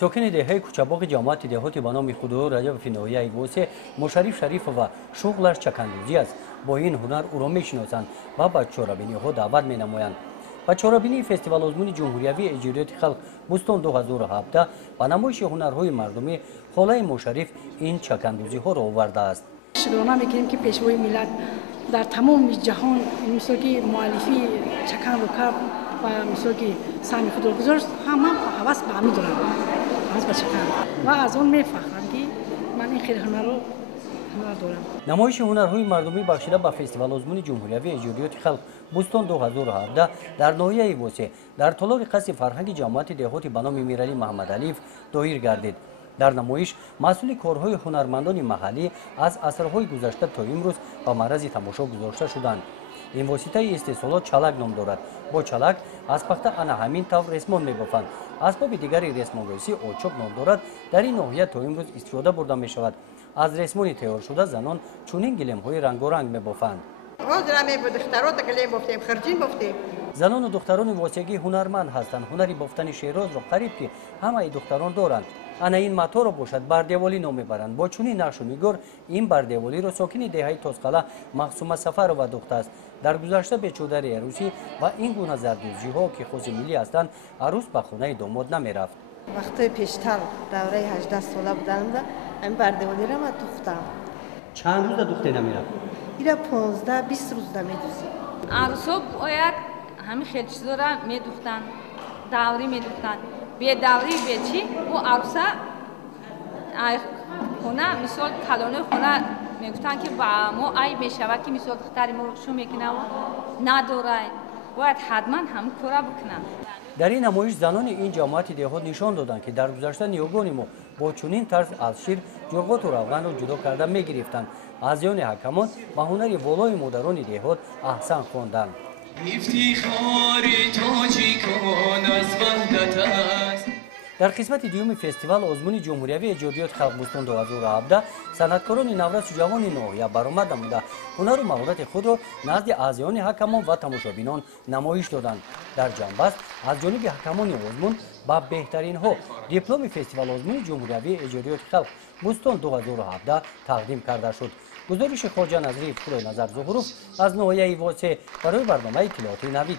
ساکن دهه کوچه‌باغ جامعه دهاتی به نام خدا رجب فینایی واسه مشرف شریف و شغلش چکندوزی است. با این هنر او را میشناسند و به چاره‌بینی‌ها دعوت می‌نمایند. به چاره‌بینی فستیوال آزمون جمهوریوی اجرایات خلق بوستان 2017 به نمایش هنرهای مردمی خاله مشرف این چکندوزی‌ها را آورده است. شکرانه می‌کنیم که پیشوای ملت در تمام جهان مثل که مؤلفی چکن رو کرد و مثل که سامی خود رو گذاشت همه حواس به همین دارن حواس به چکن و از اون میفخرم که من این خیلی هنر دارم. نمایش هنرهای مردمی بخشیده به فستیوال آزمون جمهوریوی اجرایات خلق بوستان 2017 در ناحیه واسه در طلاق قصد فرهنگ جماعت دهاتی به نام میرعلی محمد علیف دایر گردید. در نمایش مسئول کارهای هنرمندان محلی از عصرهای گذشته تا امروز به معرض تماشا گذاشته شدند. این واسطه استحصالات چالک نام دارد. با چالک از پخته انا همین طور رسمان می‌بافند. اسباب دیگری رسم‌آوری اوچک نام دارد. در این ناحیه تا امروز استفاده برده می‌شود. از رسمانی تیار شده زنان چنین گلیم‌های رنگارنگ می‌بافند. زنان و دختران واسگی هنرمند هستند. هنری بافتن شیراز را قریب که همه دختران دارند. انا این متا را باشد بردیوالی نام میبرند. با چنین نقش و نگار این بردیوالی را ساکن دهه تازقله مقسومه سفر و دخته است. در گذشته به چودر عروسی و این گونه زردوزی‌ها که خاص ملی هستند عروس به خانه داماد نمیرفت. وقتی پیشتر دوره 18 ساله بودم این بردیوالی را من دوختم. چند روز دوخته نمیرفت؟ اینا 15 20 روز میدوزی. عروسا باید همین خیلی چیزا را میدوختن. دوری میدوختن. به دوری به چی؟ او عروسه خونه مثال کلانه خونه میگفتن که با ما ای میشود که مثال دختری ما رو شو میکنه و نداره. باید حتما هم کار بکنن. در این نمایش زنان این جماعت دهات نشان دادند که در گذشته نیاگان ما با چنین طرز از شیر جرقات و روغن را جدا کرده میگرفتند. از یان حکمان و هنر والای مادران دهات احسن خواندند. افتخار تاجیکان از وحدت است. در قسمت دیوم فستیوال آزمون جمهوریوی اجرایات خلق بوستان 2017 صنعتکاران نورس جوان ناحیه برآمده نموده هنر و مهارت خود را نزد اعضایان حکمان و تماشابینان نمایش دادند. در جنبش از جانب حکمان آزمون با بهترین ها دیپلم فستیوال آزمون جمهوریوی اجرایات خلق بوستان 2017 تقدیم کرده شد. گزارش خواجه نظری فروی نظر ظهروف از ناحیه واسه برای برنامه اطلاعاتی نوید.